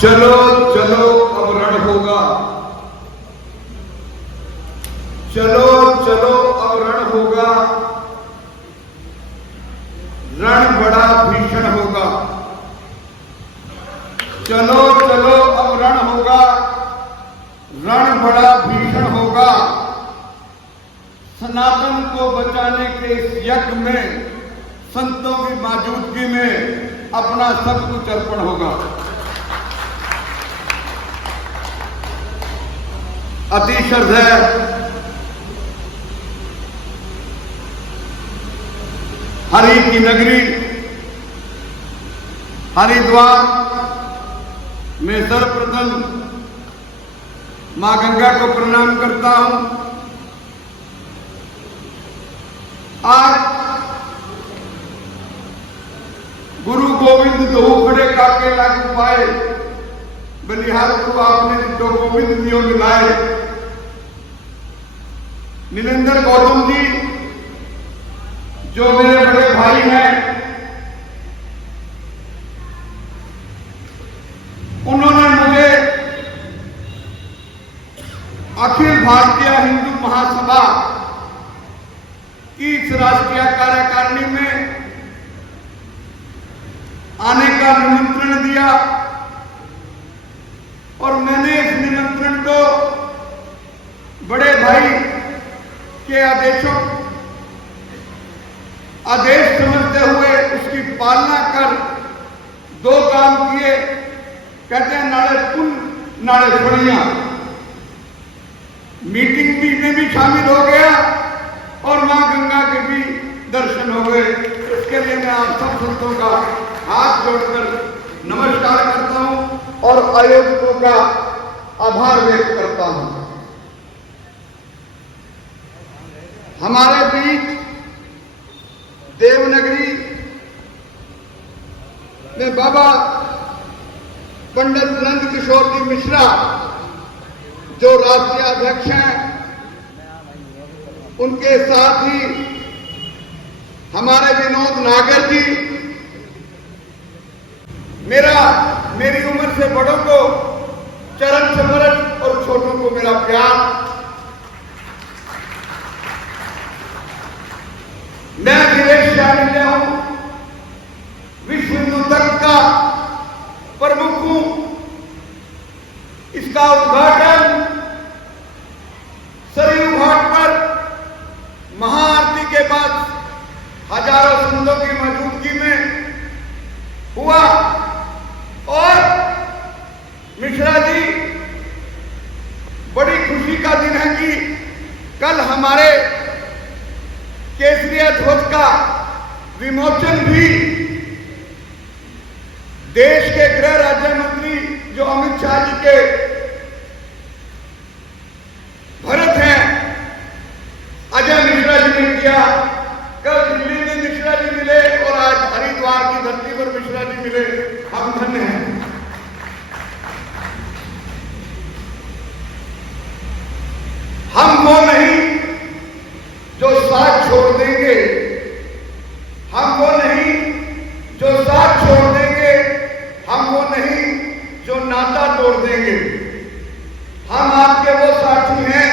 चलो चलो अब रण होगा, चलो चलो अब रण होगा, रण बड़ा भीषण होगा। चलो चलो अब रण होगा, रण बड़ा भीषण होगा। सनातन को बचाने के इस यज्ञ में संतों की मौजूदगी में अपना सब कुछ अर्पण होगा। अतिशय है हरि की नगरी हरिद्वार में सर्वप्रथम मां गंगा को प्रणाम करता हूं। आज गुरु गोविंद दो खड़े काके लागू पाए, बलिहार को आपने दो गोविंद दियो मिलाए। नीलेंद्र गौतम जी जो मेरे बड़े भाई हैं, उन्होंने मुझे अखिल भारतीय हिंदू महासभा की इस राष्ट्रीय कार्यकारिणी में आने का निमंत्रण दिया और मैंने इस निमंत्रण को बड़े भाई के आदेश समझते हुए उसकी पालना कर दो काम किए। कहते हैं नाले पुन नाले बढ़िया। मीटिंग में भी शामिल हो गया और मां गंगा के भी दर्शन हो गए। इसके लिए मैं आप सब संतों का हाथ जोड़कर नमस्कार करता हूं और आयोजकों का आभार व्यक्त करता हूं। हमारे बीच देवनगरी में बाबा पंडित नंद किशोर जी मिश्रा जो राष्ट्रीय अध्यक्ष हैं, उनके साथ ही हमारे विनोद नागर जी, मेरी उम्र से बड़ों को चरण स्मरण और छोटों को मेरा प्यार। मैं वीरेश शामिल हूं, विश्व हिंदू तक का प्रमुख हूं। इसका उद्घाटन सरयू घाट पर महाआरती के बाद हजारों संतों की मौजूदगी में हुआ और मिश्रा जी, बड़ी खुशी का दिन है कि कल हमारे केसरिया ध्वज का विमोचन भी देश के गृह राज्य मंत्री जो अमित शाह जी के भरत हैं, अजय मिश्रा जी ने किया। कल दिल्ली में मिश्रा जी मिले और आज हरिद्वार की धरती पर मिश्रा जी मिले। हम धन्य हैं। हम वो नहीं जो साथ छोड़ देंगे, हम वो नहीं जो साथ छोड़ देंगे, हम वो नहीं जो नाता तोड़ देंगे। हम आपके वो साथी हैं,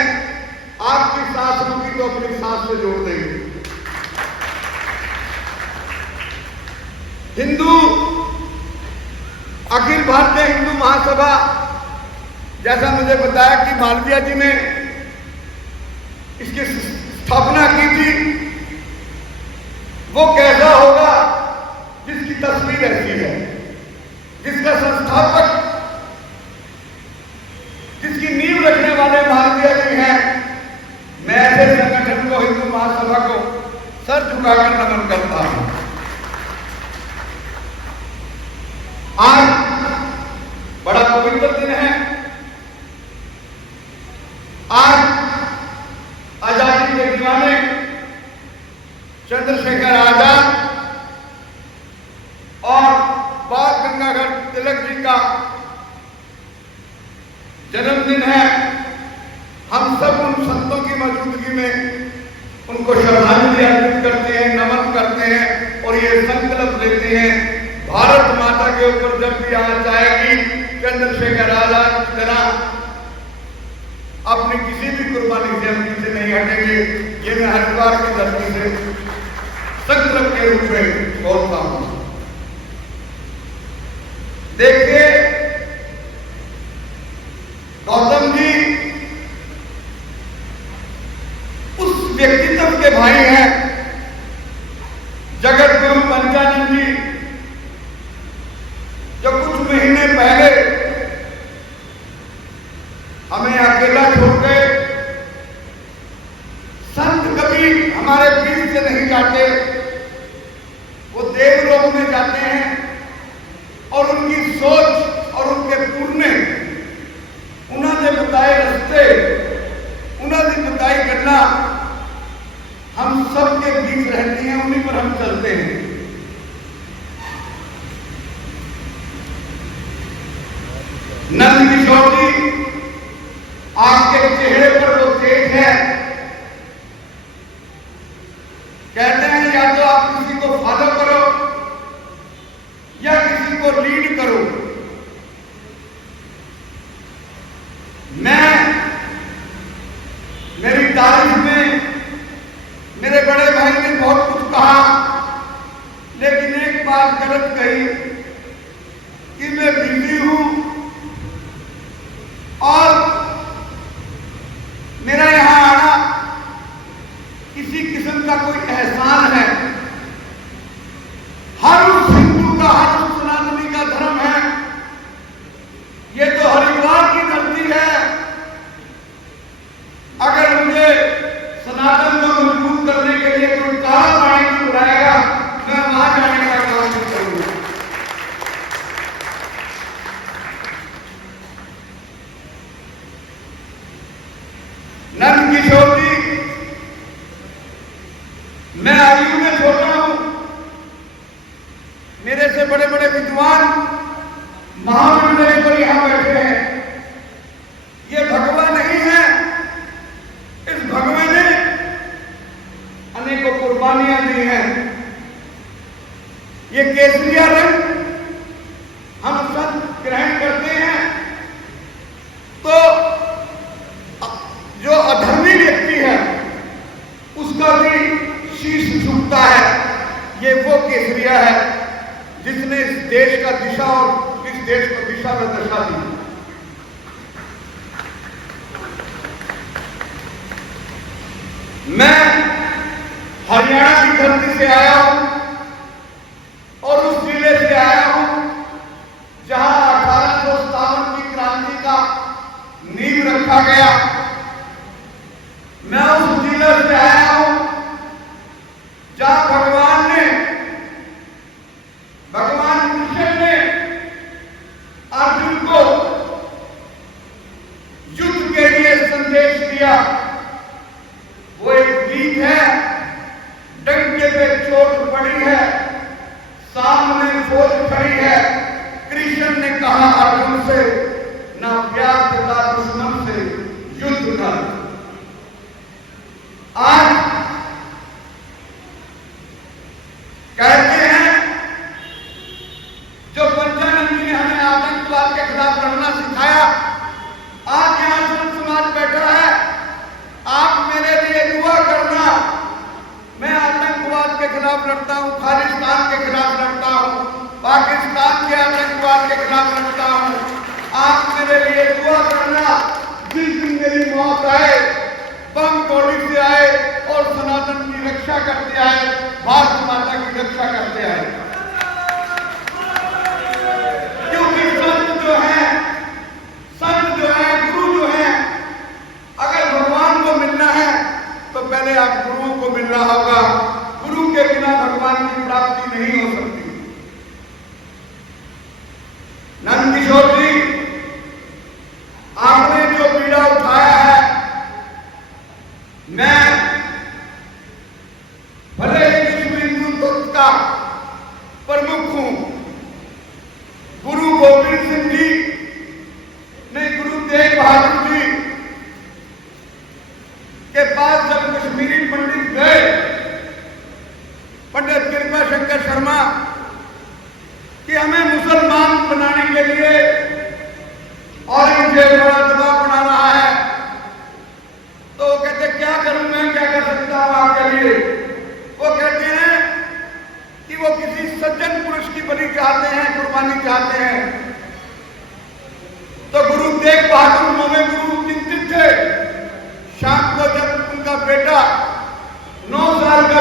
आपकी सांस रुकी तो अपनी सांस से जोड़ देंगे। हिंदू अखिल भारतीय हिंदू महासभा, जैसा मुझे बताया कि मालवीय जी ने इसकी स्थापना की थी, वो कैसा होगा जिसकी तस्वीर ऐसी है, जिसका संस्थापक, जिसकी नींव रखने वाले मालवीय जी हैं। मैं ऐसे संगठन को, हिंदू महासभा को सर झुकाकर नमन करता हूं। आज बड़ा पवित्र दिन है। आज आजादी के दीवाने चंद्रशेखर आजाद और बाल गंगाधर तिलक जी का जन्मदिन है। हम सब उन संतों की मौजूदगी में उनको श्रद्धांजलि अर्पित करते हैं, नमन करते हैं और ये संकल्प लेते हैं, भारत माता के ऊपर जब भी आंच आएगी चंद्रशेखर आजाद की तरह अपनी किसी भी कुर्बानी से हम पीछे नहीं हटेंगे। ये मैं हरिद्वार की धरती से संकल्प के रूप में बोलता हूं। देखिए गौतम जी उस व्यक्तित्व के भाई हैं, जगत गुरु पंचानंद जी, जो कुछ महीने पहले हमें अकेला छोड़ गए। संत कभी हमारे बीच से नहीं जाते, वो देवलोक में जाते हैं और उनकी सोच और उनके पूर्णे उन्होंने बताए रास्ते, उन्होंने बताई करना हम सबके बीच रहती हैं, उन्हीं पर हम चलते हैं। नंद किशोर जी, आपके चेहरे पर वो तेज है, कहते हैं या तो आप किसी को फॉलो करो या किसी को लीड करो। मैं मेरी तारीफ में मेरे बड़े भाई ने बहुत कुछ कहा, लेकिन एक बात गलत कही कि मैं बिजी हूं और मेरा यहां आना किसी किस्म का कोई एहसान है। हर उस हिंदू का, हर उस सनातनी का धर्म है। ये तो हरिद्वार की धरती है। अगर मुझे सनातन को मजबूत करने के लिए कोई कार पानी को बुलाएगा, मैं वहां जाने का काम नहीं करूंगा। नंद किशोर जी, मैं आयु में छोटा हूं, मेरे से बड़े बड़े विद्वान महाविद्यालय यहां बैठे हैं। ये भगवा नहीं है, इस भगवे ने अनेकों कुर्बानियां दी हैं। ये केसरिया रंग हम सब ग्रहण करते हैं तो जो अधर्मी व्यक्ति है उसका भी शीश झुकता है। ये वो केसरिया है जिसने इस देश का दिशा और इस देश को दिशा में दशा दी। मैं हरियाणा की धरती से आया हूं और उस जिले से आया हूं जहां 1857 की क्रांति का नींव रखा गया। मैं उस जिले से आया हूं जहां भगवान कृष्ण ने अर्जुन को युद्ध के लिए संदेश दिया। वो एक गीत है, डंके पे चोट पड़ी है, सामने फौज खड़ी है, कृष्ण ने कहा अर्जुन से, ना प्यार का दुश्मन से युद्ध कर। आज कहते हैं जो पंचानंद जी ने हमें आतंकवाद के खिलाफ लड़ना सिखाया, आज यहां संत समाज बैठा है, आप मेरे लिए दुआ करना। मैं आतंकवाद के खिलाफ लड़ता हूं, खालिस्तान के खिलाफ लड़ता हूं, पाकिस्तान के आतंकवाद के खिलाफ लड़ता हूं। आप मेरे लिए दुआ करना। जिस दिन मेरी मौत आए, बम गोली से आए और सनातन की रक्षा करते आए, भारत माता की रक्षा करते आए। क्योंकि संत जो है, गुरु जो है, अगर भगवान को मिलना है तो पहले आप गुरुओं को मिलना होगा। गुरु के बिना भगवान की प्राप्ति नहीं हो सकती। नंद किशोर जी, आपने जो पीड़ा उठाया है, मैं भले विश्व हिंदू तत्व का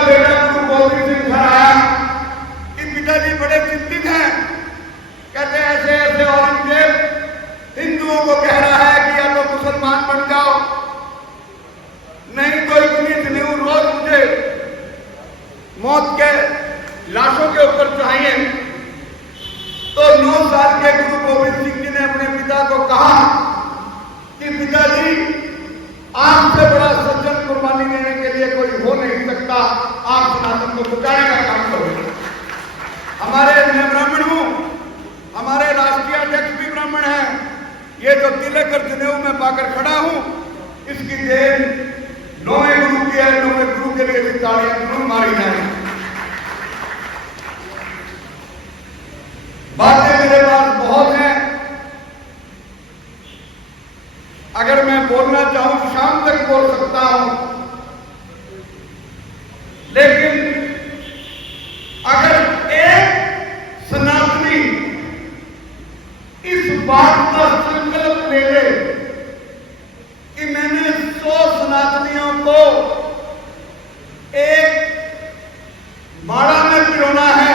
बेटा गुरु गोविंद सिंह घर आया कि पिताजी बड़े चिंतित हैं, कहते ऐसे ऐसे औरंगजेब हिंदुओं को कह रहा है कि या तो मुसलमान बन जाओ, नहीं तो इतनी जनेऊ रोज मुझे मौत के लाशों के ऊपर चाहिए। तो 9 साल के गुरु गोविंद सिंह जी ने अपने पिता को कहा कि पिताजी आपसे बड़ा सज्जन कुर्बानी देने के लिए कोई हो नहीं सकता, आप सनातन को बचाने का काम करो। हमारे मैं ब्राह्मण हूं, हमारे राष्ट्रीय अध्यक्ष भी ब्राह्मण हैं, ये जो तिलक और जनेऊ में पाकर खड़ा हूं इसकी देन 9वें गुरु की है। 9वें गुरु के लिए भी तालियां जरूर मारी जाए। बातें मेरे पास बहुत हैं, अगर मैं बोलना चाहूं शाम तक बोल सकता हूं, लेकिन अगर एक सनातनी इस बात का संकल्प ले ले कि मैंने 100 सनातनियों को एक माड़ा में पिरोना है,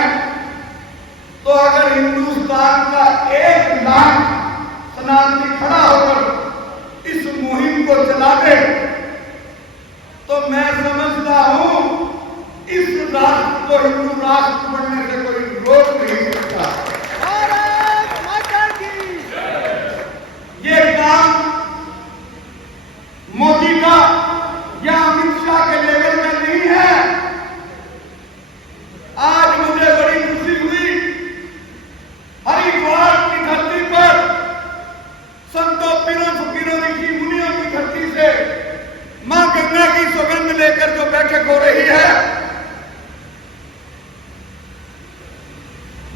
तो अगर हिंदुस्तान का 1 लाख सनातनी खड़ा होकर इस मुहिम को चला दे, तो मैं समझता हूं इस राष्ट्र को हिंदू राष्ट्र बनने से कोई रोक नहीं सकता। भारत माता की ये काम मोदी का या अमित शाह के लेवल में नहीं है। आज मुझे बड़ी खुशी हुई, हरिद्वार की धरती पर संतों पीरों फकीरों ऋषि मुनियों की धरती से मां गंगा की सौगंध लेकर जो बैठक हो रही है,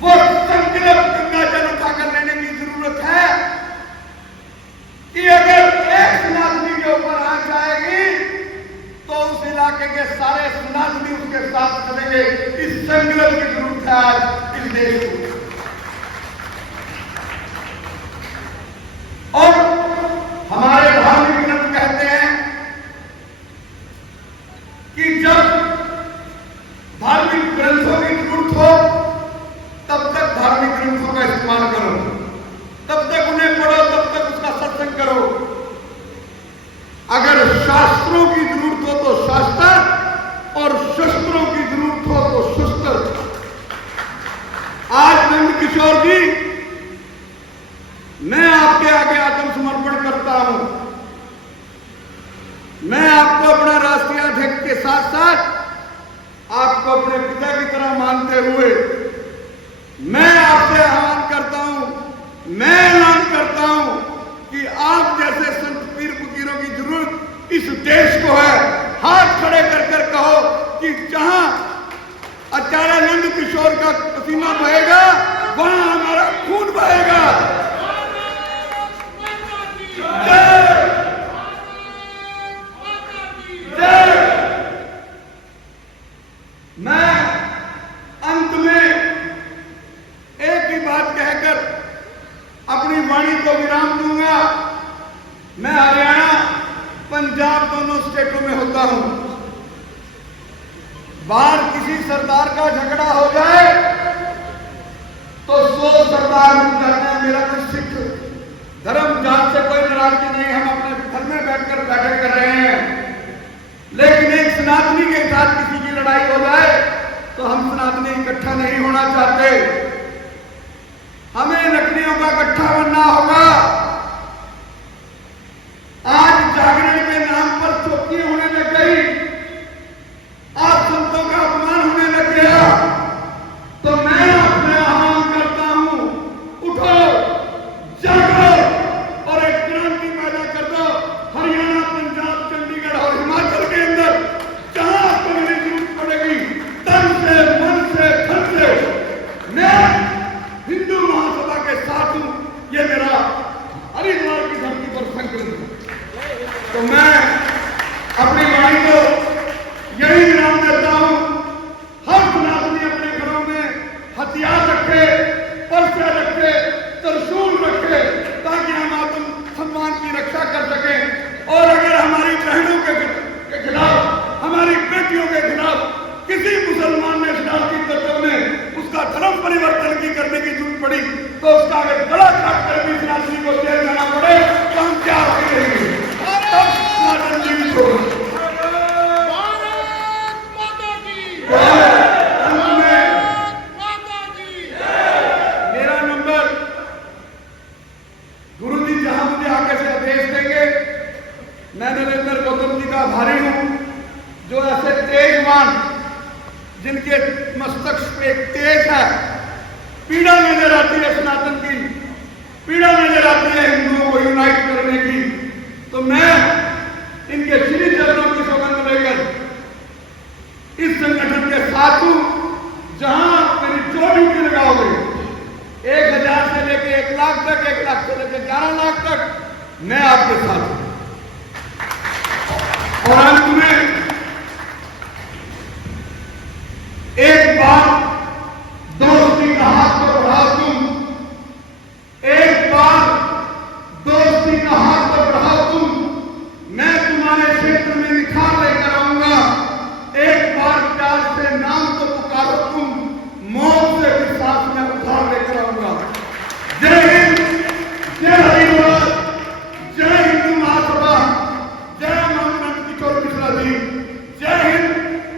वो संकल्प गंगा जल उठाकर लेने की जरूरत है कि अगर एक सनातनी के ऊपर आंच आएगी तो उस इलाके के सारे सनातनी उसके साथ चलेंगे। इस संकल्प की जरूरत है आज इस देश को। और हमारे धार्मिक ग्रंथ कहते हैं कि जब धार्मिक ग्रंथों की जरूरत हो तब तक धार्मिक ग्रंथों का इस्तेमाल करो, तब तक उन्हें पढ़ो, तब तक उसका सत्संग करो। अगर शास्त्रों की जरूरत हो तो शास्त्र और शस्त्रों की जरूरत हो तो शस्त्र। आज नंद किशोर जी, मैं आपके आगे आत्मसमर्पण करता हूं। मैं आपको अपना राष्ट्रीय अध्यक्ष के साथ साथ आपको अपने पिता की तरह मानते हुए मैं आपसे आह्वान करता हूं, मैं ऐलान करता हूं कि आप जैसे संत पीर फकीरों की जरूरत इस देश को है। हाथ खड़े कर कर कहो कि जहां आचार्य नंद किशोर का पसीना बहेगा वहां हमारा खून बहेगा। मैं अंत में एक ही बात कहकर अपनी वाणी को विराम दूंगा। मैं हरियाणा पंजाब दोनों स्टेटों में होता हूं। बाहर किसी सरदार का झगड़ा हो जाए तो 100 सरदार मिल जाते हैं। मेरा तो सिख धर्म जात से कोई नाराजगी नहीं, हम अपने घर में बैठकर बैठक कर रहे हैं। लेकिन एक सनातनी के साथ किसी की लड़ाई हो जाए तो हम सनातनी इकट्ठा नहीं होना चाहते, हमें लकड़ियों का इकट्ठा बनना होगा। आज जागरण के नाम पर चौकी होने लग गई, आज संतों का अपमान होने लग गया, तो मैं आपसे आह्वान करता हूं, उठो, जागो और एक क्रांति पैदा कर दो। हरियाणा, पंजाब, चंडीगढ़ और हिमाचल के अंदर जहां आपको मेरी जरूरत पड़ेगी, तन से, मन से, धन से मैं हिंदू महासभा के साथ हूं। ये मेरा हरिद्वार की धरती पर संकल्प है। तो मैं अपनी वाणी को यही विराम देता हूं। हर सनातनी अपने घरों में हथियार रखे, पर्चे रखे, त्रिशूल रखे, ताकि हम आत्म सम्मान की रक्षा कर सकें। और अगर हमारी बहनों के खिलाफ, हमारी बेटियों के खिलाफ मैं नरेंद्र गौतम जी का आभारी हूं, जो ऐसे तेजवान, जिनके मस्तक पे एक तेज है, पीड़ा नजर आती है सनातन की, पीड़ा नजर आती है हिंदुओं को यूनाइट करने की। तो मैं इनके श्री चरणों की सौगंध लेकर इस संगठन के साथ हूं, जहां मेरी जो ड्यूटी लगाओगे 1000 से लेकर 1 लाख तक, 1 लाख से लेकर 11 लाख तक, मैं आपके साथ हूं। और अंत में एक बार दोस्ती का हाथ तो बढ़ाओ तुम, एक बार दोस्ती का हाथ तो बढ़ाओ तुम, मैं तुम्हारे क्षेत्र में निखार लेकर आऊंगा। एक बार प्यार से नाम तो पुकारो तुम, मौत से भी सांस में उधार लेकर आऊंगा। जय हिंद, जय हरिद्वार, जय हिंदू महासभा, जय नंद किशोर मिश्रा जी, जय हिंद,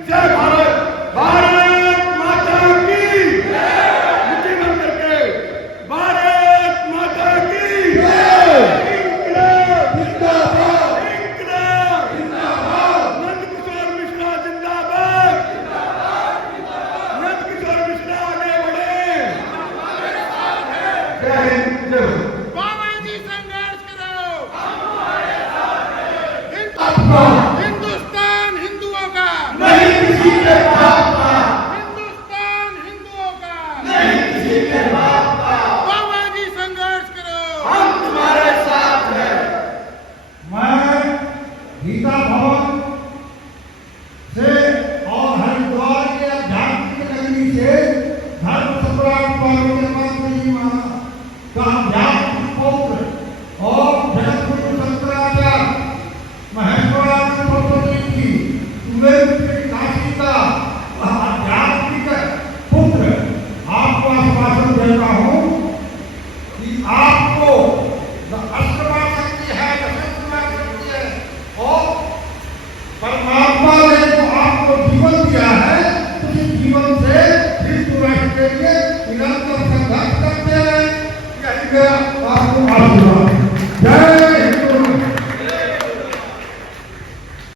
जय भारत, भारत माता की मुट्ठी बंद करके, भारत माता की इंकलाब जिंदाबाद, इंकलाब जिंदाबाद, नंद किशोर मिश्रा जिंदाबाद, नंद किशोर मिश्रा आगे बढ़े, जय हिंद, जय भारत। हिंदुस्तान हिंदुओं का नहीं किसी के बाप का, हिंदुस्तान हिंदुओं का नहीं किसी के बाप का, बाबाजी संघर्ष करो, हम तुम्हारे साथ हैं। मैं गीता भवन से और हरिद्वार के आध्यात्मिक नगरी से धर्म सम्राट परमात्मा जी महाराज का आध्यात्मिक पौत्र और जगतगुरु शंकराचार्य महेश्वरानंद सरस्वती जी काशी का आध्यात्मिक पुत्र आपको आश्वासन देता हूँ कि आपको अष्टमा शक्ति है, शक्ति है, और परमात्मा ने जो आपको जीवन दिया है, उस जीवन से हिंदू राष्ट्र के लिए निरंतर संघर्ष करते हैं। यही मेरा आपको